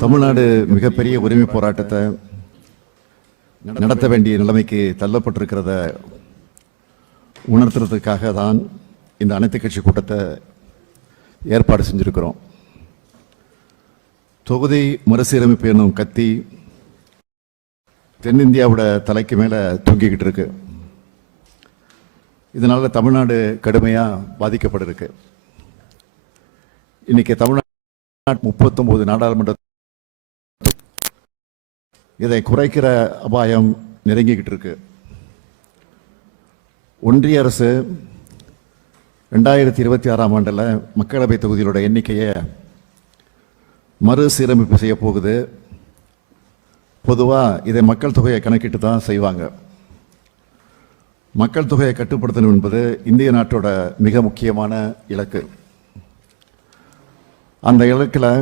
தமிழ்நாடு மிகப்பெரிய உரிமை போராட்டத்தை நடத்த வேண்டிய நிலைமைக்கு தள்ளப்பட்டிருக்கிறத உணர்த்துறதுக்காக தான் இந்த அனைத்து கட்சி கூட்டத்தை ஏற்பாடு செஞ்சிருக்கிறோம். தொகுதி மறுசீரமைப்பு என்னும் கத்தி தென்னிந்தியாவோட தலைக்கு மேலே தூங்கிக்கிட்டு இருக்கு. இதனால தமிழ்நாடு கடுமையாக பாதிக்கப்பட்டிருக்கு. இன்னைக்கு தமிழ்நாடு 39 நாடாளுமன்ற இதை குறைக்கிற அபாயம் நெருங்கிக்கிட்டு இருக்கு. ஒன்றிய அரசு 2026ஆம் ஆண்டில் மக்களவை தொகுதிகளோட எண்ணிக்கையை மறுசீரமைப்பு செய்ய போகுது. பொதுவாக இதை மக்கள் தொகையை கணக்கிட்டு தான் செய்வாங்க. மக்கள் தொகையை கட்டுப்படுத்தணும் என்பது இந்திய நாட்டோட மிக முக்கியமான இலக்கு. அந்த இலக்கில்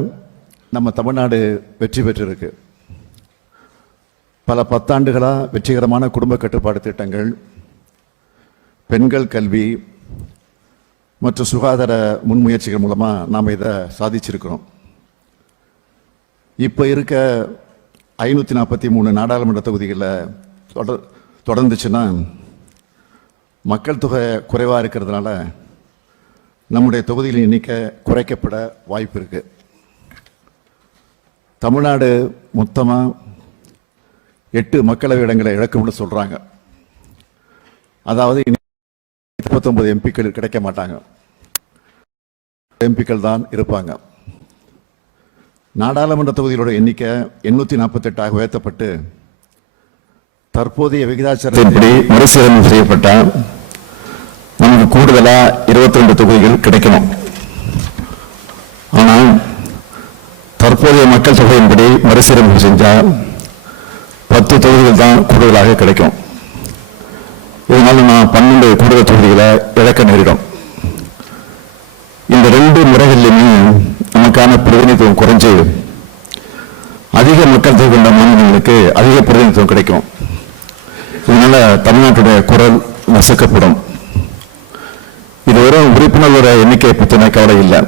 நம்ம தமிழ்நாடு வெற்றி பெற்றிருக்கு. பல பத்தாண்டுகளாக வெற்றிகரமான குடும்ப கட்டுப்பாடு திட்டங்கள், பெண்கள் கல்வி மற்றும் சுகாதார முன்முயற்சிகள் மூலமாக நாம் இதை சாதிச்சிருக்கிறோம். இப்போ இருக்க 543 நாடாளுமன்ற தொகுதிகளில் தொடர்ந்துச்சுன்னா மக்கள் தொகை குறைவாக இருக்கிறதுனால நம்முடைய தொகுதிகளின் எண்ணிக்கை குறைக்கப்பட வாய்ப்பு இருக்கு. தமிழ்நாடு மொத்தமாக 8 மக்களவை இடங்களை இழக்கும்னு சொல்றாங்க. அதாவது 39 எம்பிக்கள் கிடைக்க மாட்டாங்க, எம்பிக்கள் தான் இருப்பாங்க. நாடாளுமன்ற தொகுதிகளோட எண்ணிக்கை 848 உயர்த்தப்பட்டு தற்போதைய விகிதாச்சாரத்தின்படி மறுசீரமைப்பு செய்யப்பட்டால் நமக்கு கூடுதலா 22 தொகுதிகள் கிடைக்கணும். ஆனால் தற்போதைய மக்கள் தொகையின்படி மறுசீரமைப்பு செஞ்சால் 10 தொகுதிகள் தான் கூடுதலாக கிடைக்கும். இதனால நான் 12 கூடுதல் தொகுதிகளை இழக்க நேரிடும். இந்த 2 முறைகளிலுமே நமக்கான பிரதிநிதித்துவம் குறைஞ்சு அதிக மக்கள் தொகை கொண்ட மாநிலங்களுக்கு அதிக பிரதிநிதித்துவம் கிடைக்கும். இதனால தமிழ்நாட்டுடைய குரல் நசுக்கப்படும். இது வெறும் உறுப்பினர்களோட எண்ணிக்கை பற்றின கவலை இல்லை,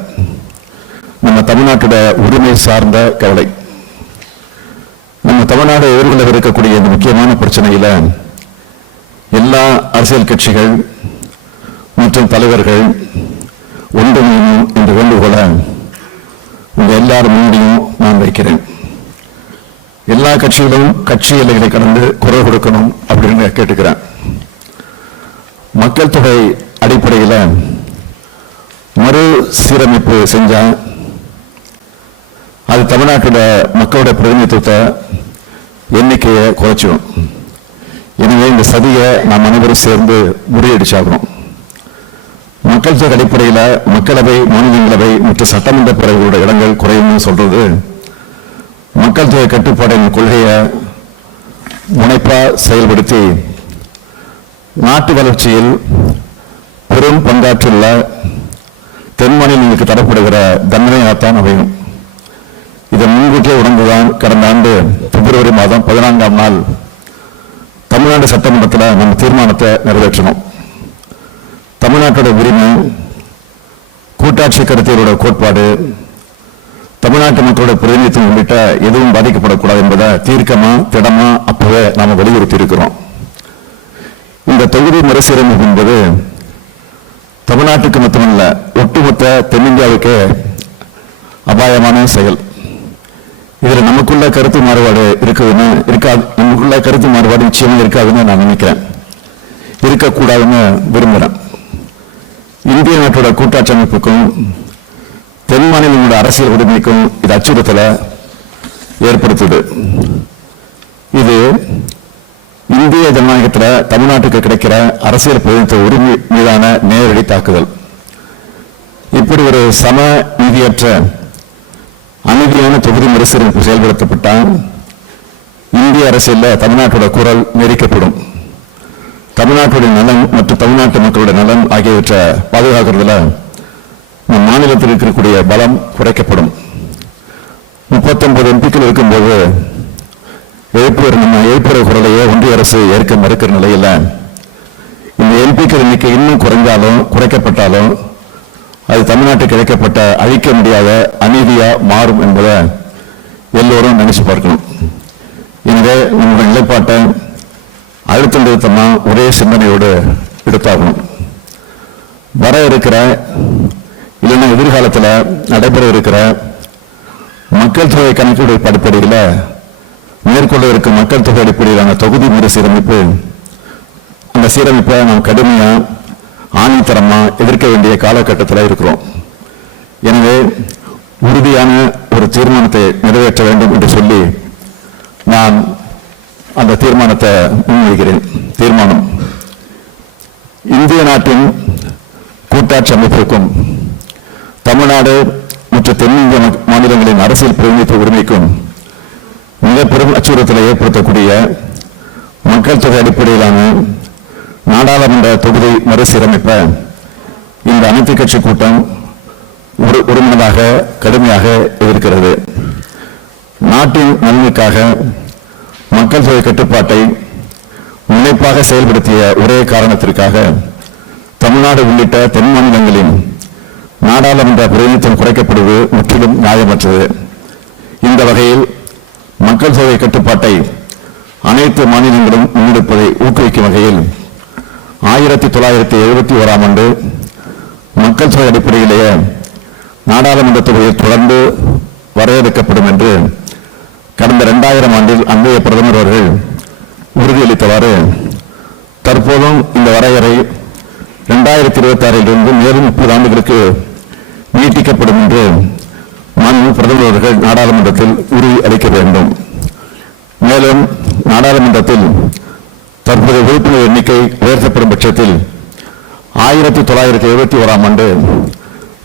நம்ம தமிழ்நாட்டோட உரிமை சார்ந்த கவலை. நம்ம தமிழ்நாடு எதிர்கொள்ள இருக்கக்கூடிய இந்த முக்கியமான பிரச்சனையில எல்லா அரசியல் கட்சிகள் மற்றும் தலைவர்கள் ஒன்றிணையும் என்று வேண்டுகோள உங்க எல்லாரும் முன்னாடியும் நான் வைக்கிறேன். எல்லா கட்சிகளும் கட்சி எல்லைகளை கடந்து குரல் கொடுக்கணும் அப்படின்னு கேட்டுக்கிறேன். மக்கள் தொகை அடிப்படையில் மறு சீரமைப்பு செஞ்சா அது தமிழ்நாட்டோட மக்களோட பிரதிநிதித்துவத்தை எண்ணிக்கையை குறைச்சிடும். எனவே இந்த சதியை நாம் அனைவரும் சேர்ந்து முறியடிச்சாகணும். மக்கள் தொகை அடிப்படையில் மக்களவை, மாநிலங்களவை மற்றும் சட்டமன்ற பிரிவுகளோட இடங்கள் குறையும்னு சொல்றது மக்கள் தொகை கட்டுப்பாட்டின் கொள்கையை முனைப்பா செயல்படுத்தி நாட்டு வளர்ச்சியில் பெரும் பங்காற்றுள்ள தென் மாநிலங்களுக்கு தரப்படுகிற தண்டனையாகத்தான் அமையும். இதை முன்கூட்டியே உணர்ந்துதான் கடந்த ஆண்டு பிப்ரவரி மாதம் 14ஆம் நாள் தமிழ்நாடு சட்டமன்றத்தில் நம்ம தீர்மானத்தை நிறைவேற்றணும். தமிழ்நாட்டோட உரிமை, கூட்டாட்சி கருத்தியலோட கோட்பாடு, தமிழ்நாட்டு மக்களோட பிரதிநிதித்துவம் உள்ளிட்ட எதுவும் பாதிக்கப்படக்கூடாது என்பதை தீர்க்கமா திடமா அப்பவே நாம வலியுறுத்தி இருக்கிறோம். இந்த தொகுதி மறுசீரமைப்பு என்பது தமிழ்நாட்டுக்கு மட்டுமல்ல, ஒட்டுமொத்த தென்னிந்தியாவுக்கு அபாயமான செயல். இதுல நமக்குள்ள கருத்து மாறுபாடு இருக்குதுன்னு இருக்காது, நமக்குள்ள கருத்து மாறுபாடு நிச்சயமா இருக்காதுன்னு நான் நினைக்கிறேன், இருக்கக்கூடாதுன்னு விரும்புகிறேன். இந்திய நாட்டோட கூட்டாட்சி அமைப்புக்கும் தென் மாநிலங்களோட அரசியல் உரிமைக்கும் இது அச்சுறுத்தலை ஏற்படுத்துது. இது இந்திய ஜனநாயகத்தில் தமிழ்நாட்டுக்கு கிடைக்கிற அரசியல் பிரதிநிதித்துவ உரிமை மீதான நேரடி தாக்குதல். இப்படி ஒரு சம நீதியற்ற அமைதியான தொகுதி மறுசீரமைப்பு செயல்படுத்தப்பட்டால் இந்திய அரசியலில் தமிழ்நாட்டோட குரல் நெரிக்கப்படும். தமிழ்நாட்டுடைய நலன் மற்றும் தமிழ்நாட்டு மக்களுடைய நலன் ஆகியவற்றை பாதுகாக்கிறதுல நம் மாநிலத்தில் இருக்கக்கூடிய பலம் குறைக்கப்படும். 39 எம்பிக்கள் இருக்கும்போது எழுப்புற குரலையே ஒன்றிய அரசு ஏற்க மறுக்கிற நிலையில் இந்த எம்பிக்கள் எண்ணிக்கை இன்னும் குறைக்கப்பட்டாலும் அது தமிழ்நாட்டுக்கு கிடைக்கப்பட்ட அழிக்க முடியாத அநீதியா மாறும் என்பதை எல்லோரும் நினைச்சு பார்க்கணும். எனவே நம்முடைய நிலைப்பாட்டை அழுத்தம் நிறுத்தமா ஒரே சிந்தனையோடு எடுத்தாகணும். வர இருக்கிற இல்லைன்னா எதிர்காலத்தில் நடைபெற இருக்கிற மக்கள் தொகை கணக்கீடு அடிப்படையில் மேற்கொள்ள இருக்கும் மக்கள் தொகை அடிப்படையிலான தொகுதி மறுசீரமைப்பு, அந்த சீரமைப்பை நாம் கடுமையாக ஆணித்தரமாக எதிர்க்க வேண்டிய காலகட்டத்தில் இருக்கிறோம். எனவே உறுதியான ஒரு தீர்மானத்தை நிறைவேற்ற வேண்டும் என்று சொல்லி நான் அந்த தீர்மானத்தை முன்வைக்கிறேன். தீர்மானம்: இந்திய நாட்டின் கூட்டாட்சி அமைப்பிற்கும் தமிழ்நாடு மற்றும் தென்னிந்திய மாநிலங்களின் அரசியல் பிரதிநிதித்துவ உரிமைக்கும் மிக பெரும் அச்சுறுத்தலை ஏற்படுத்தக்கூடிய மக்கள் தொகை அடிப்படையிலான நாடாளுமன்ற தொகுதி மறுசீரமைப்பை இந்த அனைத்து கட்சி கூட்டம் ஒருமனதாக கடுமையாக எதிர்க்கிறது. நாட்டின் நலனுக்காக மக்கள் தொகை கட்டுப்பாட்டை முனைப்பாக செயல்படுத்திய ஒரே காரணத்திற்காக தமிழ்நாடு உள்ளிட்ட தென் மாநிலங்களின் நாடாளுமன்ற பிரதிநிதித்துவம் குறைக்கப்படுவது முற்றிலும் நியாயமற்றது. இந்த வகையில் மக்கள் தொகை கட்டுப்பாட்டை அனைத்து மாநிலங்களும் முன்னெடுப்பதை ஊக்குவிக்கும் வகையில் 1971ஆம் ஆண்டு மக்கள் தொகை அடிப்படையிலேயே நாடாளுமன்ற தொகுதியில் தொடர்ந்து வரையறுக்கப்படும் என்று கடந்த 2000 ஆண்டில் அன்றைய பிரதமர் அவர்கள் உறுதியளித்தவாறு தற்போதும் இந்த வரையறை 2026 மேலும் 30 ஆண்டுகளுக்கு நீட்டிக்கப்படும் என்று மாண்புமிகு பிரதமர் அவர்கள் நாடாளுமன்றத்தில் உறுதி அளிக்க வேண்டும். மேலும் நாடாளுமன்றத்தில் தற்போது உறுப்பினர் எண்ணிக்கை உயர்த்தப்படும் பட்சத்தில் 1971ஆம் ஆண்டு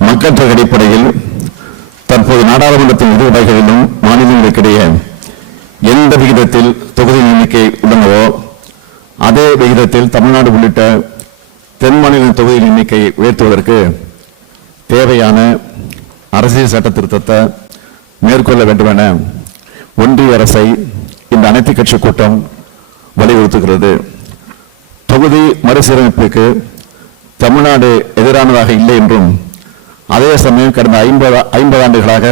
மக்கள் தொகை அடிப்படையில் தற்போது நாடாளுமன்றத்தின் இரு வகைகளிலும் மாநிலங்களுக்கிடையே எந்த விகிதத்தில் தொகுதி எண்ணிக்கை உள்ளனவோ அதே விகிதத்தில் தமிழ்நாடு உள்ளிட்ட தென் மாநில தொகுதியின் எண்ணிக்கையை உயர்த்துவதற்கு தேவையான அரசியல் சட்ட திருத்தத்தை மேற்கொள்ள வேண்டும் என ஒன்றிய அரசை இந்த அனைத்து கட்சி கூட்டம் வலியுறுத்துகிறது. தொகுதி மறுசீரமைப்புக்கு தமிழ்நாடு எதிரானதாக இல்லை என்றும் அதே சமயம் கடந்த 50 ஆண்டுகளாக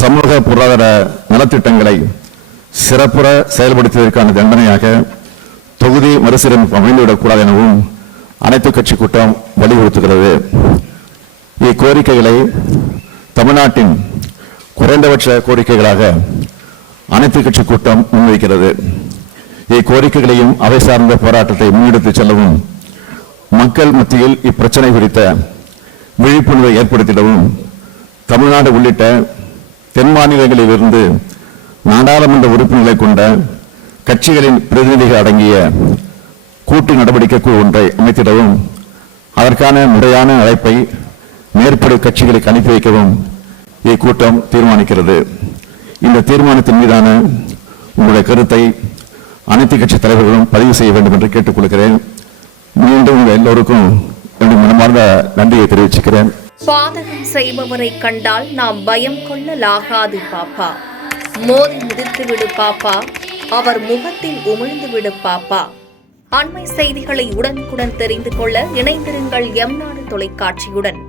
சமூக பொருளாதார நலத்திட்டங்களை சிறப்புற செயல்படுத்தியதற்கான தண்டனையாக தொகுதி மறுசீரமைப்பு அமைந்துவிடக்கூடாது எனவும் அனைத்து கட்சி கூட்டம் வலியுறுத்துகிறது. இக்கோரிக்கைகளை தமிழ்நாட்டின் குறைந்தபட்ச கோரிக்கைகளாக அனைத்து கட்சி கூட்டம் முன்வைக்கிறது. இக்கோரிக்கைகளையும் அவை சார்ந்த போராட்டத்தை முன்னெடுத்துச் செல்லவும் மக்கள் மத்தியில் இப்பிரச்சனை குறித்த விழிப்புணர்வை ஏற்படுத்திடவும் தமிழ்நாடு உள்ளிட்ட தென் மாநிலங்களில் இருந்து நாடாளுமன்ற உறுப்பினர்களை கொண்ட கட்சிகளின் பிரதிநிதிகள் அடங்கிய கூட்டு நடவடிக்கை குழு ஒன்றை அமைத்திடவும் அதற்கான முறையான அழைப்பை மேற்படி கட்சிகளுக்கு அனுப்பி வைக்கவும் இக்கூட்டம் தீர்மானிக்கிறது. இந்த தீர்மானத்தின் மீதான உங்களுடைய கருத்தை அனைத்து கட்சி தலைவர்களும் பதிவு செய்ய வேண்டும் என்று கேட்டுக்கொள்கிறேன். மீண்டும் உங்கள் எல்லோருக்கும் என்னுடைய மனமார்ந்த நன்றியை தெரிவிச்சுக்கிறேன். பாதகம் செய்பவரை கண்டால் நாம் பயம் கொள்ளலாகாது பாப்பா. மோதி மிதித்து விடு பாப்பா, அவர் முகத்தில் உமிழ்ந்து விடு பாப்பா. அண்மை செய்திகளை உடனுக்குடன் தெரிந்து கொள்ள இணைந்திருங்கள் எம் நாடு தொலைக்காட்சியுடன்.